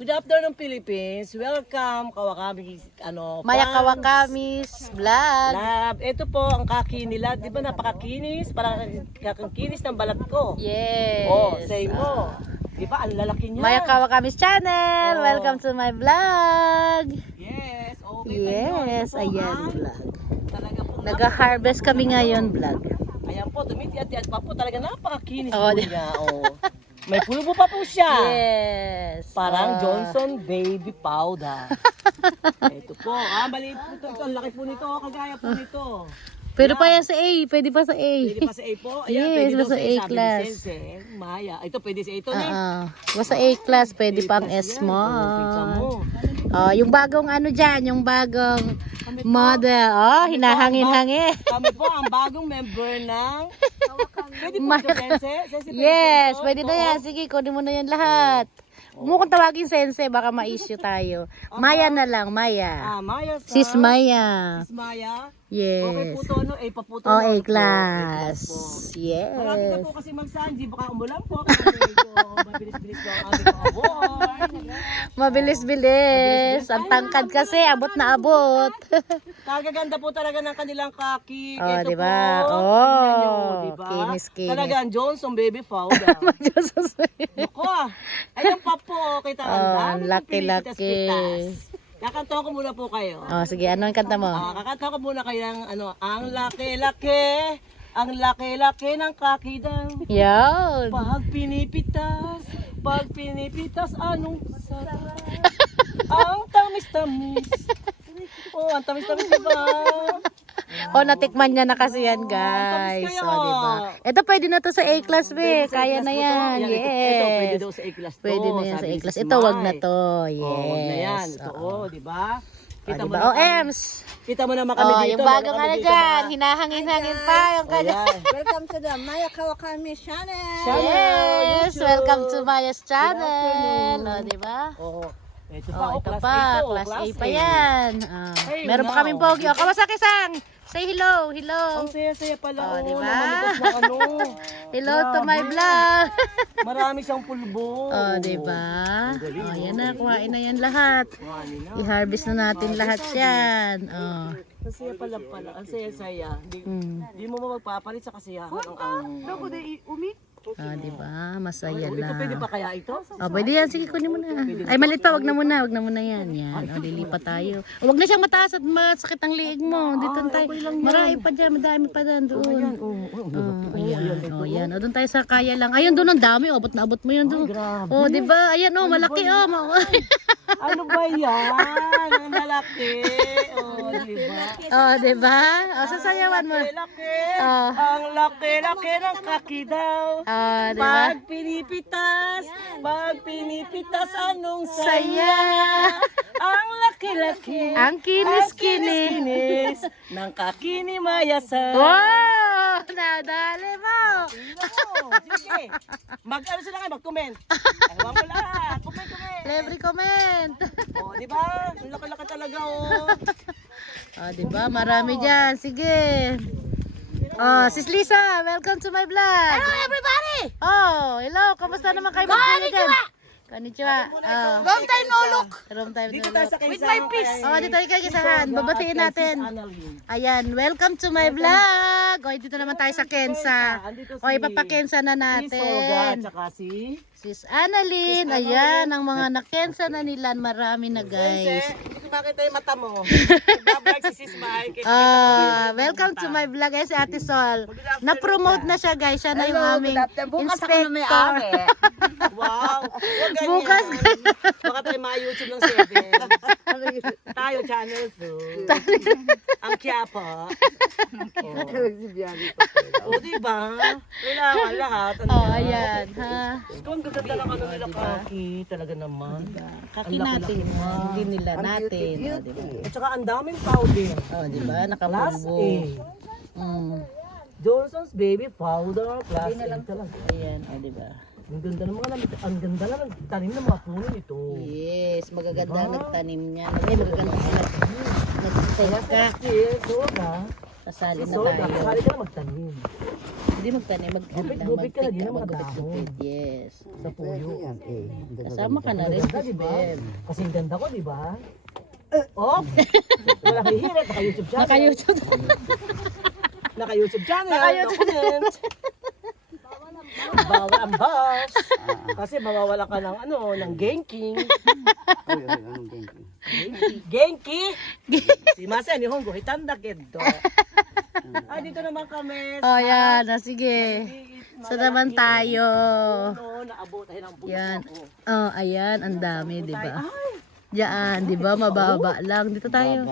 Good afternoon, Philippines. Welcome, Kawakami, Maya fans. Kawakamis vlog. Love. Ito po ang kaki nila. Di ba napakakinis? Parang kakakinis ng balat ko. Yes. Oh, say mo. Di ba, ang lalaki niya. Maya Kawakamis channel. Oh. Welcome to my vlog. Yes. Okay, Yes, ayan vlog. Talaga po. Nag-harvest kami ngayon vlog. Ayan po, tumitiat-tiat pa po. Talaga napakakinis Oh, po di- niya. Oh. May pulbo pa po siya. Yes. Parang Johnson Baby Powder. Ito po. Maliit po ito. Ito, ang laki po nito. Kagaya po nito. Pero pa yan sa A. Pwede pa sa A. Pwede pa sa A po. Ayan, Yes, pwede daw basta sa A sabi ni class. Sensei. Maya. Ito pwede sa ito na. Basta A class. Pwede pang Yan. S Oh, pizza small. mo. Yung bagong ano dyan. Yung bagong model. Hinahangin-hangin. Kami po ang bagong member ng Pwede po ito, Sensei? Sensei, pwede Yes, po ito? pwede na Oo. yan. Sige, kunin mo na yan lahat. Huwag mo kong tawagin Sensei, baka ma-issue tayo. Maya na lang, Maya. Maya sa... Sis Maya. Sis Maya. Okay Yes. po ito, no? A pa po ito. Oh, no? A Ito po, class. Marami na Yes. po kasi magsanji, baka umulan po. Kasi medyo mabilis-bilis po ang aming award. Mabilis-bilis. Ang tangkad kasi, abot na abot. Kagaganda po talaga ng kanilang kaki. Oh, Ito diba? po. Oh, Tingnan nyo, diba? kinis-kinis. Talagang Johnson Baby Powder. Naku Ayan pa po, kita ang dami ng laki-laki. pilitas-pitas. Kakantahan ko muna po kayo. Oh, sige, ano ang kanta mo? Kakantahan ko muna kayo ng ang laki-laki, ang laki-laki ng kaki daw. Yan. Pag pinipitas, anong sarap? Ang tamis-tamis. Oh, ang tamis-tamis diba? Oh, natikman niya na kasi yan, guys. Tapos kayo. Oh, diba? Ito pwede na to sa A class, be. Pwede sa Kaya A-class na po to. yan. Ito, pwede Yes. daw sa A-class to. Pwede na yan sa sabi ni A-class. Sis Ito, wag Mai. na to. Yes. Oh, wag na yan. Ito, Oo. di ba? Kita Oh, mo diba? na Oh, kami. Ems. Kita mo naman kami Oh, dito. yung bagong meron ano kami dito, dyan. mga- Hinahangin-hangin pa yung Oh, kanya. yan. Welcome to the Maya Kawakami channel. Yes. YouTube. Welcome to Maya's channel. afternoon. Oh, diba? Oh, ito pa. Oh, ito class pa. A to, Class A pa A. yan. Hey, Meron pa now. kaming pogi. Oh, Kawasaki-sang. Say hello. Hello. Ang saya-saya pala. Oh, di ba? Namanigas na ano. Hello to Grabe. my vlog. Marami siyang pulbo. Oh, diba? Ang galing, Oh, yan na. Kuhain na yan lahat. Kuhanin na. I-harvest na natin lahat yan. Oh. Ang saya pala. Ang saya-saya. Di mo magpapalit sa kasiyahan ang... Oh, diba? Masaya Ito pwede lang. pa kaya ito? Oh, pwede yan. Sige, kunin mo na. Ay, maliit pa. Wag na muna. Wag na muna yan. Yan. O, lilipat tayo. O, wag na siyang mataas at masakit ang liig mo. Dito tayo. Marami pa dyan. Madami pa dyan doon. Ayan. Ayan. O, yan. O, doon tayo sa kaya lang. Ayun, doon ang dami. O, abot na abot mo yun doon. grabe. O, diba? Ayan, o. Malaki, o. Ano ba yan? Ang malaki. Oh, diba? O, diba? O, sasayawan mo. Laki. Oh. Ang laki-laki ng kaki daw. O, diba? Pag pinipitas, anong Saya. Ang laki-laki. Ang kinis-kinis. kinis ng kaki ni Maya sa... Wow! Nadali mo. Sige. Mag-ano sila kayo, mag-comment. Ewan ko lahat. Comment. Libre comment. Oh, di ba? Ang laki-laki talaga, oh. Oh, diba? Marami dyan. Sige. Oh, Sis Lisa, welcome to my vlog. Hello everybody. Oh, hello. Kamusta naman kayo mag-vlog dyan? Konnichiwa. Oh, Long time no look. room time Dito na tayo look. sa kaysa. With my piece. Oh, dito tayo kay Kisahan. Babatiin natin. Ayan, welcome to my vlog. Oh, dito naman tayo sa Kensa. Oh, ipapakensa na Si Soga, natin. tsaka si... Sis Annalyn. Ayan, ang mga nakensa na nila. Marami na guys. Hindi ko makita yung mata mo. Nag-vlog si Sis Mai. Welcome to my vlog. Ay, si Ate Sol. Na-promote na siya guys. Siya na yung aming Bukas ako na may inspector. ari. Wow. Huwag ganyan. Bukas. Baka tayo ma-YouTube ng 7. Tayo channel 2. Ang Quiapo. O, diba? Kailangan lahat. Oh, ayan. Ha? Kung gaganda lang ano nila kaki. Talaga naman. Kaki natin. Hindi nila natin. Oh, diba? At saka ang daming powder. Oh, diba? Class Nakapulbo. A. Johnson's Baby Powder. Class A talaga. Ayan. Oh, diba? Ang ganda ng mga lamit. Ang ganda lang ng tanim ng mga puno nito. Yes. Magaganda ang nagtanim niya. Ay, magaganda ang nagtiteka. Yes, Soga. Kasali na So, tayo. nakakali ka na magtanim. Hindi magtanim, Gupit ka na, di na mga magupit. Yes. Sa puyo. Kasama ka na rin, Ganda, di ba? Beb. Kasi ang ganda ko, di ba? Oh! Wala kang hihirit, naka-YouTube channel. Naka-YouTube. Naka-YouTube channel. Naka-YouTube. Document. Bawal ang boss. Kasi mawawala ka ng ano, ng Genki. Genki? Si Masa, ni Hongo, hitanda kedo. Dito naman kami. Oh, yan. Sige. So naman tayo. Ano, naabot tayo ng pulis Yan. ako. Oh, ayan. Ang dami, di ba? Ay, Diyan, di ba? Mababa lang. Dito tayo.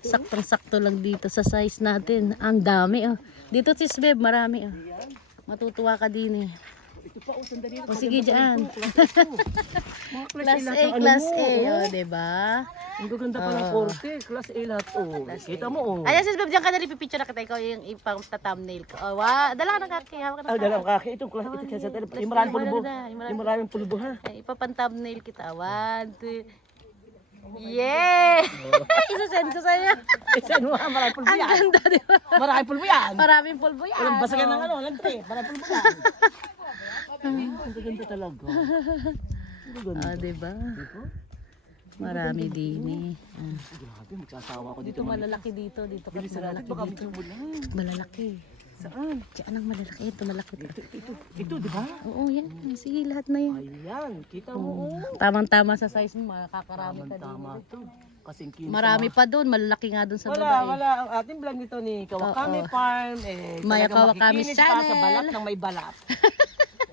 Saktong-sakto lang dito sa size natin. Ang dami, oh. Dito, sis Beb, marami, oh. Matutuwa ka din, eh. ito pa, sandali. O sige, dyan. Mga Class lahat A, ng ano class mo, A, oh. oh, di ba? Ang gaganda pa ng korte. Class A lahat, oh. Kita mo, oh. Ayan, sis Beb, dyan ka nalipipicture na kita. Ikaw yung ipang-thumbnail ko. Oh, wow. Dala ka ng kaki. Hawak ka ng kaki. Dalang kaki. Itong class, ito kasi yung maraming pulbo. Yung maraming pulbo, ha? Ay, ipapang-thumbnail kita. 1, 2, yeah! Isasend ko sa'yo. Isa, ano, maraming pulbo Ang yan. ganda, di ba? Maraming pulbo yan. Maraming pulbo yan. Walang basagan ng ano, ng tre. Maraming pulbo yan. Ang gaganda talaga. Ang gaganda. Oh, di ba? Marami din, eh. Grabe, magsasawa ko dito. Dito malalaki dito. Dito ka malalaki Baka dito. mo lang. Malalaki. Saan? Diyan ang malalaki. Ito, malaki to. Ito, di ba? Oo, yan. Sige, lahat na yan. Ayan, kita mo, oh. Tamang-tama sa size mo. Makakarami ka din. Tama to. Kasing kinis. Marami pa doon. Malalaki nga doon sa Wala, baba, eh. wala. Ang ating vlog nito ni Kawakami Oo. Farm. Maya talagang Kawakami makikinis pa sa channel. balat ng may balat.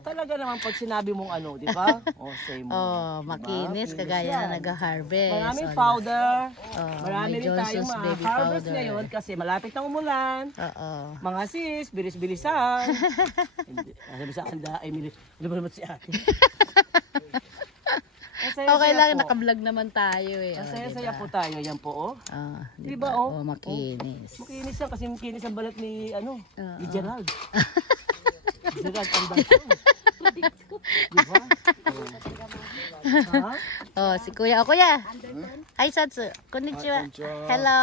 Talaga naman pag sinabi mong ano, di ba? Say mo. Oh, makinis. Kagaya na nag-harvest. Maraming Oh, powder. Oh, Marami may rin tayong Johnson's mga baby harvest powder. ngayon kasi malapit na umulan. Oo. Mga sis, bilis-bilisan. Hindi, sabi sa akin, ay, lumalabot si ate. Okay lang, naka-vlog naman tayo, eh. Oh, Masaya-saya diba? po tayo. Yan po, oh. Ah, Diba, diba? oh? Oh, makinis. Makinis yan kasi makinis ang balat ni, ano, Oo. ni Gerald. Gerald, ang dami. Diba? Ha? Oh, si Kuya. Oh, Kuya. Hi, Satsu. Konnichiwa. Hello.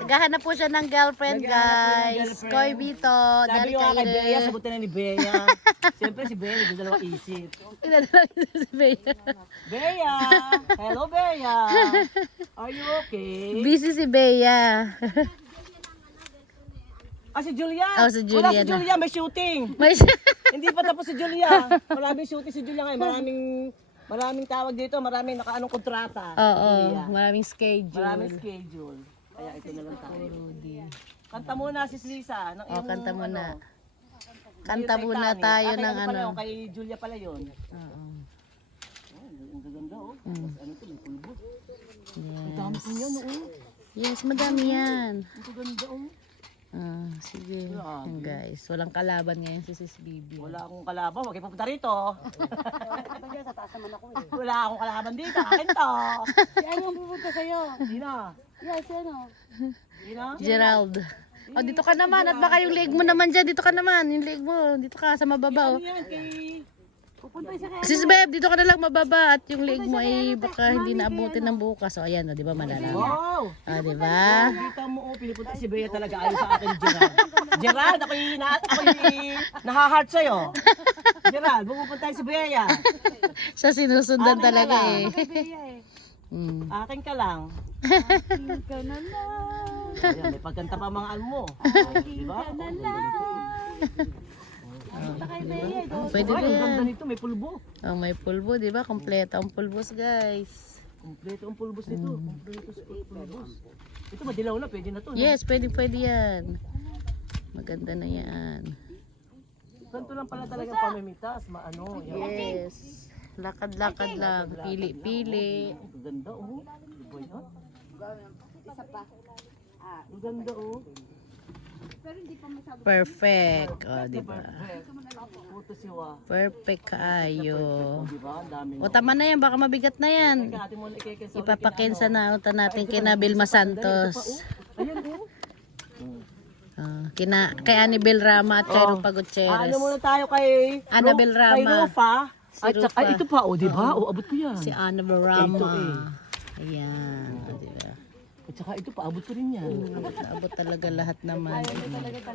Naghahanap po siya ng girlfriend, guys. girlfriend. Koy Bito. Sabi Dari ko nga kay Bea, kayo. sagutin na ni Bea. Siyempre si Bea, hindi dalawa isip. Si Bea. Bea! Hello, Bea! Are you okay? Busy si Bea. Si Julia! Oh, si Wala Julia si na. Julia, may shooting. May Hindi pa tapos si Julia. Maraming shooting si Julia ngayon. Maraming tawag dito, maraming nakaanong kontrata. Oo, Julia. maraming schedule. Maraming schedule. Kaya ito na lang tayo. Kanta muna si Lisa. Ng Oh, iyong, kanta muna. ano, Kanta yung muna Titanic. tayo Kay ng pala ano. yun, Kay Julia pala yun. Oo. Ang gaganda, oh. Ano ito, may pulbo. Ang Yes. dami po yan, oh. Yes, madami yan. Ang gaganda, oh. Ah, sige. Grabe. Guys, walang kalaban ngayon si Sis Bibi. Wala akong kalaban, huwag kayo pupunta rito. Wala akong kalaban dito, akin to. Yan yung pupunta sa'yo. Sino? Yes, ano? Sino? Gerald. Oh, dito ka naman. At baka yung leg mo naman dyan. Dito ka naman. Yung leg mo. Dito ka sa mababa. Oh. Ano yan kay... Pupunta siya kaya. Sis Beb, dito ka na lang mababa. At yung leg mo ay baka hindi naabutin ng bukas. O, ayan. O, di ba malala? Wow! Ah, di ba? Kita mo, oh, pinipunta si Bea talaga ayon sa akin, Gerald. Gerald, ako'y naha-heart sa'yo. Gerald, pupunta si Bea. Siya sinusundan Akin talaga na lang. eh. Mm. Akin ka lang. Ka na lang. Ayan, may pagkanta pa mga ano mo. Di ba? Pwede ba Ay, ang ganda yan? nito, may pulbo. Oh, may pulbo, di ba? Kompleto ang pulbos, guys. Kompleto ang pulbos nito. Kompleto sa pulbos. Ito madilaw na, pwede na to. no? Yes, pwede yan. Maganda na yan. Ganito lang pala talaga pamimitas, maano. Yan. Yes. Lakad-lakad lang. Pili-pili. Ang ganda, oh. Di ba yan? Ang ganda, oh. Perfect. O, di ba? Puto siwa. Perfect kaayo. Di ba? Ang daming. O, tama na yan. Baka mabigat na yan. Ate mo na ikikisa. Ipapakensa na uta natin kina Vilma Santos. Ayan, oh. Kay Anibel Rama at kay Rupa Ano Gutierrez. muna tayo kay Annabel Rama. Kay Rufa. Si At saka, Rufa. ay, ito pa, oh, di ba? Oh, abot ko yan. Si Annabel Rama. Ito eh. Ayan. O, di ba? At saka ito, paabot ko rin yan. Naabot talaga lahat naman.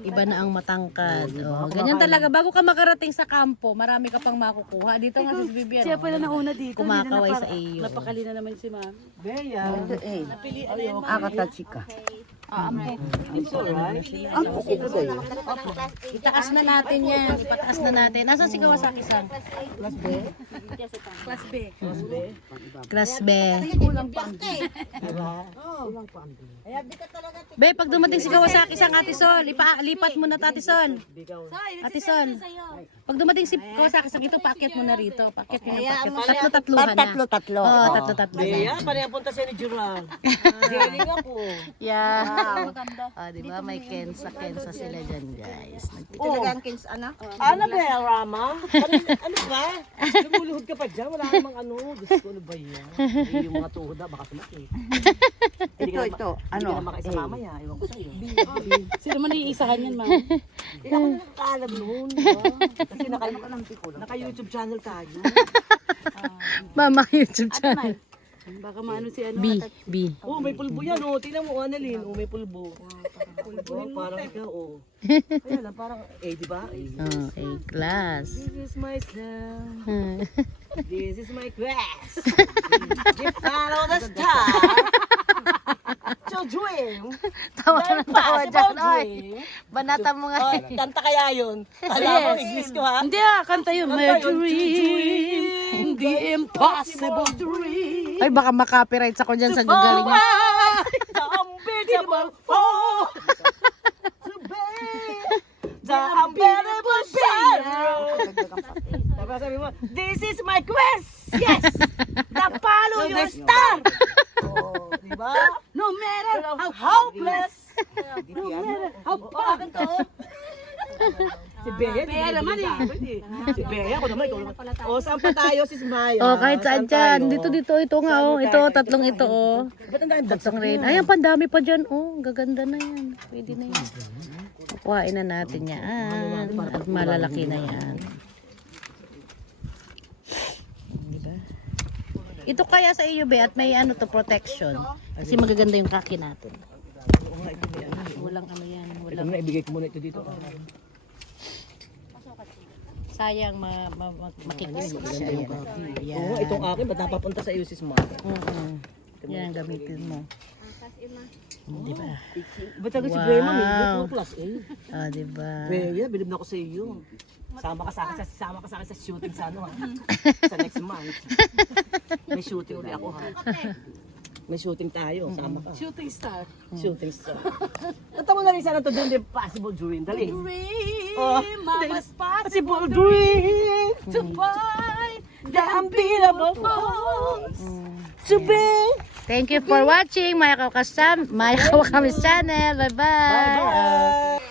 Iba na ang matangkad. Oh, ganyan talaga. Bago ka makarating sa kampo, marami ka pang makukuha. Dito nga si Vivian. Siya pala nauna dito. Kumakaway sa iyo. Napakali na naman si ma'am. Bea. Akatachika. It's alright. Itaas na natin yan. Ipataas na natin. Nasaan si Kawasaki-san? Class B. Class B. Class B. Class B. Diba? Be, pag dumating si Kawasaki-san, Ate Sol, lipat mo na, Ate Sol. Ate Sol. Pag dumating si Kawasaki-san, ito, paakyat mo na rito. Paakyat mo na, paakyat. Tatlo-tatluhan na. Tatlo. Oo, tatlo-tatlo na. Bea, paano yung punta siya ni Gerald? Galing ako. Yeah. Ah, di ba? May Kensa sila dyan, guys. Talagang kins ano? Ano ba, Rama? Ano ba? Lumuluhod ka pa dyan? Wala namang ano. Diyos ko, ano ba yan? Yung mga tuhod na, baka sumakit. Ito. Hindi ka na makaisa mamaya. Ewan ko sa'yo. Sino man iisahan yan, ma'am? Eh, ako na nakakaalam noon. Diba? Kasi naka-YouTube channel tayo. Mama, YouTube channel. Baka maano si ano. B. Oh, may pulbo yan. Oh, tingnan mo, Annalyn. Oh, may pulbo. Pulbo, parang ikaw, oh. Ayan lang, parang, di ba? Oh, A-class. This is myself. This is my quest. You follow the star. To dream. Tawa ng tawa dyan, oy. Dream. Banata mo nga. Oh, kanta kaya yun. Alam mo, English ko ha? Hindi kanta yun. My dream, the impossible dream. Ay, baka makapiright ako dyan sa gagaling niya. The unbeatable fall. To be the unbeatable shadow. Tapos sabi mo, this is my quest. Yes. The follow your star. Oh, di ba? No matter How hopeless. no matter how bad. Si Bea, Bea naman eh. Si Bea, ako naman, ikaw naman. O, saan pa tayo, sis Maya? Oh, kahit saan dyan. tayo? Dito, ito nga, oh. Ito, tatlong ito, oh. Ba't ang dami Tatlong rin. Ay, ang pandami pa dyan, oh. Gaganda na yan. Pwede na yan. Kuhain na natin yan. At malalaki na yan. Diba? Ito kaya sa iyo, Be, at may ano to, protection. Kasi magaganda yung kaki natin. Walang ano yan. Ito Walang muna, ibigay ko muna ito dito. sayang makikis siya. Yan. Oo, itong akin, ba't napapunta sa iyo, sis Maya? Yan, gamitin mo. Di ba? Ba't sabi si Bea, mami? Wow. 2 plus 8. Ah, di ba? Bea, bilib na ako sa iyo. Sama ka sa akin sa shooting sa ano ha. Sa next month. May shooting ulit ako ha. May shooting tayo, sama ka. Shooting star. Shooting star. Kanta mo na rin sana to doon, the possible dream. Dali. Oh, Mama's possible dream. to buy The unbeatable force. To be. Thank you for watching Maya Kawakamis channel. Bye-bye. Bye-bye.